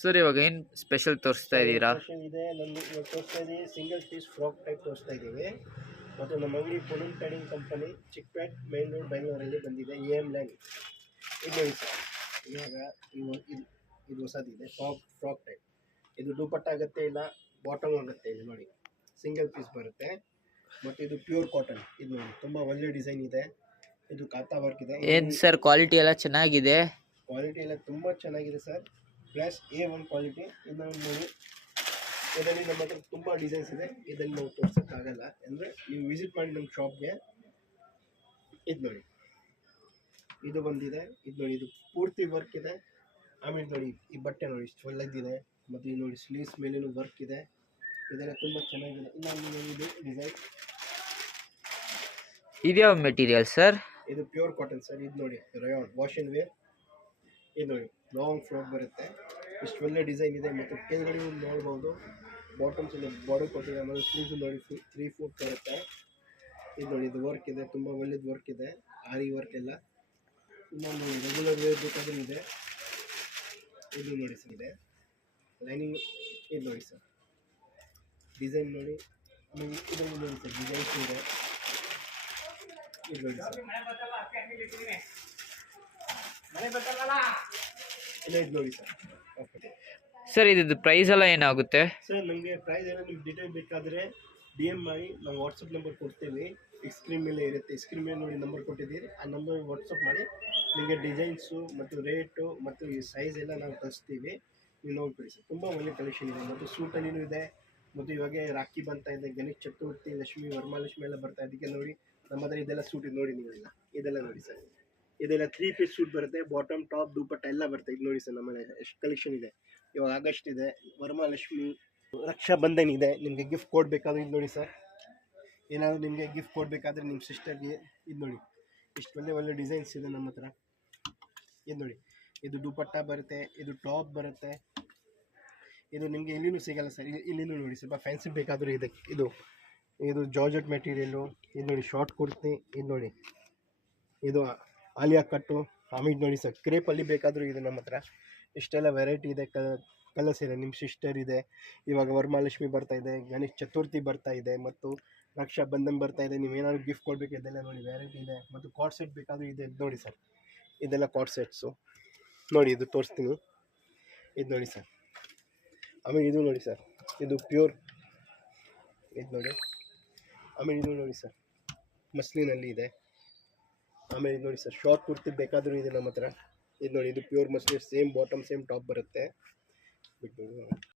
Sir ಇವಾಗ ಏನು special ತೋರಿಸ್ತಾ ಇದ್ದೀರಾ? ಸ್ಪೆಷಲ್ ಇದೆ ನಮ್ಮ ತೋರಿಸ್ತಾ ಇದ್ದೀವಿ. ಸಿಂಗಲ್ ಪೀಸ್ ಫ್ರಾಕ್ ಟೈಪ್ ತೋರಿಸ್ತಾ ಇದ್ದೀವಿ. ಮತ್ತು ನಮ್ಮ ಅಂಗಡಿ Punan trading company Chickpet main road ಬೆಂಗಳೂರಲ್ಲಿ ಬಂದಿದೆ. AM ಲೈನ್ ಇದು ನೋಡಿ ಸರ್. ಇವಾಗ ಇದು ಹೊಸದಿದೆ ಫ್ರಾಕ್ ಟೈಪ್. ಇದು ದುಪಟ್ಟ ಆಗುತ್ತೆ ಇಲ್ಲ ಬಾಟಮ್ ಆಗುತ್ತೆ. ಇದು ನೋಡಿ ಸಿಂಗಲ್ ಪೀಸ್ ಬರುತ್ತೆ ಮತ್ತು ಇದು ಪ್ಯೂರ್ ಕಾಟನ್. ಇದು ನೋಡಿ ತುಂಬ ಒಳ್ಳೆ ಡಿಸೈನ್ ಇದೆ. ಇದು ಕಾತಾ ವರ್ಕ್ ಇದೆ. ಏನು ಸರ್ ಕ್ವಾಲಿಟಿ ಎಲ್ಲ ಚೆನ್ನಾಗಿದೆ? ಕ್ವಾಲಿಟಿ ಎಲ್ಲ ತುಂಬ ಚೆನ್ನಾಗಿದೆ ಸರ್. Plus A1 quality. ಇದನ್ನು ನೋಡಿ, ಇದರಲ್ಲಿ ನಮ್ಮ ಹತ್ರ ತುಂಬ ಡಿಸೈನ್ಸ್ ಇದೆ. ಇದನ್ನು ನಾವು ತೋರ್ಸೋಕ್ಕಾಗಲ್ಲ, ಅಂದರೆ ನೀವು ವಿಸಿಟ್ ಮಾಡಿ ನಮ್ಮ ಶಾಪ್ಗೆ. ಇದು ನೋಡಿ, ಇದು ಬಂದಿದೆ. ಇದು ನೋಡಿ, ಇದು ಪೂರ್ತಿ ವರ್ಕ್ ಇದೆ. ಆಮೇಲೆ ನೋಡಿ ಈ ಬಟ್ಟೆ ನೋಡಿ ಇಷ್ಟು ಒಳ್ಳೆದಿದೆ. ಮತ್ತು ಇದು ನೋಡಿ ಸ್ಲೀವ್ಸ್ ಮೇಲೇನು ವರ್ಕ್ ಇದೆ. ಇದೆಲ್ಲ ತುಂಬ ಚೆನ್ನಾಗಿದೆ. ಇನ್ನೊಂದು ನೋಡಿ ಇದು ಡಿಸೈನ್. ಇದ್ಯಾವ ಮೆಟೀರಿಯಲ್ ಸರ್? ಇದು ಪ್ಯೂರ್ ಕಾಟನ್ ಸರ್. ಇದು ನೋಡಿ ರಯಾನ್ ವಾಶ್ ಆ್ಯಂಡ್ ವೇರ್. ಇದು ನೋಡಿ ಲಾಂಗ್ ಫ್ರಾಕ್ ಬರುತ್ತೆ. ಇಷ್ಟು ಒಳ್ಳೆ ಡಿಸೈನ್ ಇದೆ. ಮತ್ತು ಕೆಳಗಡೆ ನೋಡ್ಬೋದು ಬಾಟಮ್ಸ್ ಎಲ್ಲ ಬಾರ್ಡರ್ ಕೊಟ್ಟಿದೆ. ಆಮೇಲೆ ಸ್ಲೀವ್ಸ್ ನೋಡಿ 3/4 ಬರುತ್ತೆ. ಇದು ನೋಡಿ ಇದು ವರ್ಕ್ ಇದೆ, ತುಂಬ ಒಳ್ಳೇದು ವರ್ಕ್ ಇದೆ. ಆರಿ ವರ್ಕ್ ಎಲ್ಲ. ಇನ್ನೊಂದು ನೋಡಿ ರೆಗ್ಯುಲರ್ ವೇರ್ ಬೇಕಾದ್ರೂ ಇದೆ. ಇದು ನೋಡಿ ಸರ್ ಇದೆ ಲೈನಿಂಗ್. ಇದು ನೋಡಿ ಸರ್ ಡಿಸೈನ್ ನೋಡಿ. ಆಮೇಲೆ ಇದನ್ನು ನೋಡಿ ಸರ್ ಡಿಸೈನ್ಸ್ ಇದೆ. ಇದು ನೋಡಿ ಸರ್ ಇಲ್ಲ, ಇದು ನೋಡಿ ಸರ್. ಓಕೆ ಸರ್ ಇದ್ದು ಪ್ರೈಸ್ ಎಲ್ಲ ಏನಾಗುತ್ತೆ? ಸರ್ ನಮಗೆ ಪ್ರೈಸ್ ಎಲ್ಲ ನಿಮ್ಗೆ ಡೀಟೇಲ್ ಬೇಕಾದರೆ DM ಮಾಡಿ. ನಾವು ವಾಟ್ಸಪ್ ನಂಬರ್ ಕೊಡ್ತೇವೆ. ಸ್ಕ್ರೀನ್ ಮೇಲೆ ಇರುತ್ತೆ. ಸ್ಕ್ರೀನ್ ಮೇಲೆ ನೋಡಿ ನಂಬರ್ ಕೊಟ್ಟಿದ್ದೀರಿ. ಆ ನಂಬರ್ ವಾಟ್ಸಪ್ ಮಾಡಿ ನಿಮಗೆ ಡಿಸೈನ್ಸು ಮತ್ತು ರೇಟು ಮತ್ತು ಈ ಸೈಜ್ ಎಲ್ಲ ನಾವು ಕಳಿಸ್ತೀವಿ. ನೀವು ನೋಡ್ಬಿಡಿ ಸರ್. ತುಂಬ ಒಳ್ಳೆ ಕಲೆಕ್ಷನ್ ಇದೆ. ಮತ್ತು ಸೂಟಲ್ಲಿನೂ ಇದೆ. ಮತ್ತು ಇವಾಗ ರಾಖಿ ಬರ್ತಾ ಇದೆ, ಗಣೇಶ ಚತುರ್ಥಿ, ಲಕ್ಷ್ಮಿ ವರಮಹಾಲಕ್ಷ್ಮಿ ಎಲ್ಲ ಬರ್ತಾ ಇದೆ. ಅದಕ್ಕೆ ನೋಡಿ ನಮ್ಮ ಹತ್ರ ಇದೆಲ್ಲ ಸೂಟ್ ಇದೆ ನೋಡಿ. ನೀವೆಲ್ಲ ಇದೆಲ್ಲ ನೋಡಿ ಸರ್. ಇದೆಲ್ಲ 3 ಪೀಸ್ ಸೂಟ್ ಬರುತ್ತೆ. ಬಾಟಮ್ ಟಾಪ್ ದುಪಟ್ಟ ಎಲ್ಲ ಬರುತ್ತೆ. ಇದು ನೋಡಿ ಸರ್ ನಮ್ಮಲ್ಲಿ ಎಷ್ಟು ಕಲೆಕ್ಷನ್ ಇದೆ. ಇವಾಗ ಆಗಸ್ಟ್ ಇದೆ, ವರಮಹಾಲಕ್ಷ್ಮಿ, ರಕ್ಷಾ ಬಂಧನ್ ಇದೆ. ನಿಮಗೆ ಗಿಫ್ಟ್ ಕೊಡಬೇಕಾದ್ರೆ ಇದು ನೋಡಿ ಸರ್. ಏನಾದರೂ ನಿಮಗೆ ಗಿಫ್ಟ್ ಕೊಡಬೇಕಾದ್ರೆ ನಿಮ್ಮ ಸಿಸ್ಟರ್ಗೆ ಇದು ನೋಡಿ ಇಷ್ಟು ಒಳ್ಳೆ ಡಿಸೈನ್ಸ್ ಇದೆ ನಮ್ಮ ಹತ್ರ. ಇದು ನೋಡಿ ಇದು ದುಪಟ್ಟ ಬರುತ್ತೆ, ಇದು ಟಾಪ್ ಬರುತ್ತೆ. ಇದು ನಿಮಗೆ ಇಲ್ಲಿನೂ ಸಿಗಲ್ಲ ಸರ್. ಇಲ್ಲಿನೂ ನೋಡಿ ಸ್ವಲ್ಪ ಫ್ಯಾನ್ಸಿ ಬೇಕಾದರೂ ಇದೆ. ಇದು ಜಾರ್ಜೆಟ್ ಮೆಟೀರಿಯಲ್ಲು. ಇದು ನೋಡಿ ಶಾರ್ಟ್ ಕುರ್ತಿ. ಇದು ನೋಡಿ ಇದು ಆಲಿಯಾ ಕಟ್ಟು. ಆಮೇಲೆ ನೋಡಿ ಸರ್ ಕ್ರೇಪಲ್ಲಿ ಬೇಕಾದರೂ ಇದೆ ನಮ್ಮ ಹತ್ರ. ಇಷ್ಟೆಲ್ಲ ವೆರೈಟಿ ಇದೆ. ಕಲರ್ಸ್ ಇದೆ. ನಿಮ್ಮ ಸಿಸ್ಟರ್ ಇದೆ. ಇವಾಗ ವರಮಹಾಲಕ್ಷ್ಮಿ ಬರ್ತಾ ಇದೆ, ಗಣೇಶ ಚತುರ್ಥಿ ಬರ್ತಾ ಇದೆ, ಮತ್ತು ರಕ್ಷಾ ಬಂಧನ್ ಬರ್ತಾ ಇದೆ. ನೀವೇನಾದ್ರು ಗಿಫ್ಟ್ ಕೊಡಬೇಕು ಇದೆಲ್ಲ ನೋಡಿ ವೆರೈಟಿ ಇದೆ. ಮತ್ತು ಕಾರ್ಡ್ ಸೆಟ್ ಬೇಕಾದರೂ ಇದೆ. ನೋಡಿ ಸರ್ ಇದೆಲ್ಲ ಕಾರ್ಡ್ ಸೆಟ್ಸು ನೋಡಿ. ಇದು ತೋರಿಸ್ತೀನಿ. ಇದು ನೋಡಿ ಸರ್. ಆಮೇಲೆ ಇದು ನೋಡಿ ಸರ್, ಇದು ಪ್ಯೂರ್. ಇದು ನೋಡಿ. ಆಮೇಲೆ ಇದು ನೋಡಿ ಸರ್ ಮಸ್ಲಿನಲ್ಲಿ ಇದೆ. ಆಮೇಲೆ ಇದು ನೋಡಿ ಸರ್ ಶಾರ್ಟ್ ಕುರ್ತಿ ಬೇಕಾದರೂ ಇದೆ ನಮ್ಮ ಹತ್ರ. ಇದು ನೋಡಿ ಇದು pure muslin. Same bottom same top ಬರುತ್ತೆ.